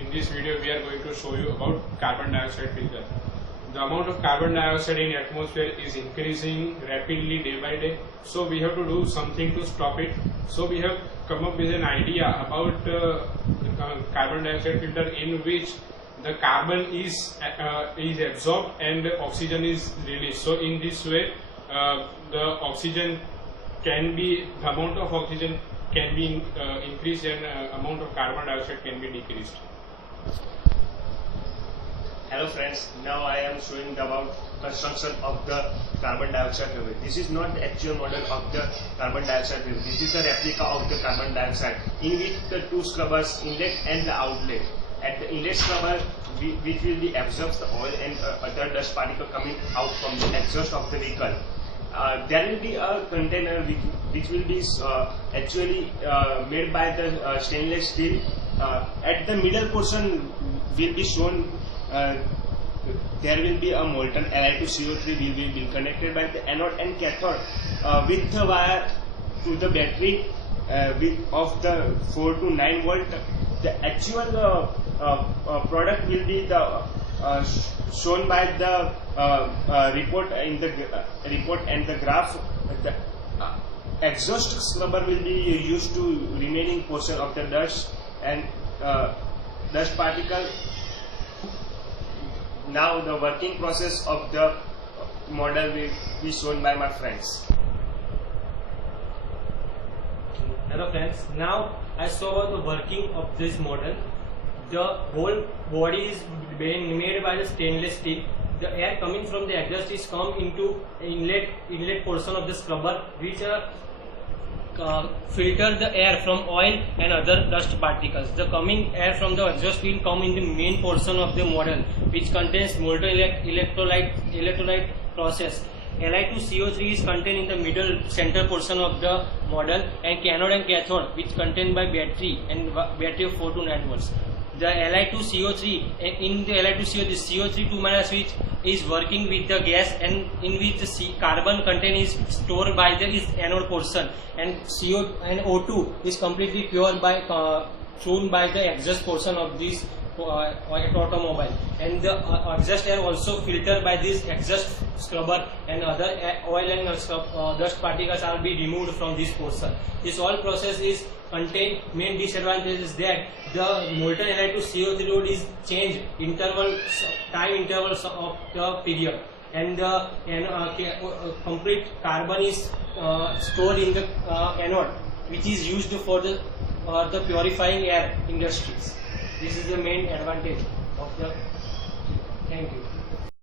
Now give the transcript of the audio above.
In this video we are going to show you about carbon dioxide filter. The amount of carbon dioxide in atmosphere is increasing rapidly day by day, so we have to do something to stop it. So we have come up with an idea about the carbon dioxide filter in which the carbon is absorbed and oxygen is released. So in this way the amount of oxygen can be increased and amount of carbon dioxide can be decreased. Hello friends, now I am showing about construction of the carbon dioxide level. This is not the actual model of the carbon dioxide level. This is the replica of the carbon dioxide in which the two scrubbers, inlet and the outlet. At the inlet scrubber, which will be absorbs the oil and other dust particle coming out from the exhaust of the vehicle. There will be a container which will be actually made by the stainless steel. At the middle portion will be shown there will be a molten Li2CO3 will be connected by the anode and cathode with the wire to the battery of the 4 to 9 volt. The actual product will be shown by the report in the report and the graph. The exhaust scrubber will be used to remaining portion of the dust and dust particle. Now the working process of the model will be shown by my friends. Hello friends, now I show about the working of this model. The whole body is being made by the stainless steel. The air coming from the exhaust is come into inlet portion of the scrubber, which filter the air from oil and other dust particles. The coming air from the exhaust will come in the main portion of the model, which contains molten electrolyte process. Li2CO3 is contained in the middle center portion of the model, and anode and cathode, which contained by battery and battery of 4 to 9 volts. The Li2CO3, in the Li2CO3, CO3 2- switch is working with the gas, and in which the carbon content is stored by the anode portion, and CO and O2 is completely pure by thrown by the exhaust portion of this automobile, and the exhaust air also filtered by this exhaust scrubber, and other oil and dust particles are be removed from this portion. This all process is contained. Main disadvantage is that the molten Li2CO3 load is changed time intervals of the period, and complete carbon is stored in the anode, which is used for the purifying air industries. This is the main advantage of the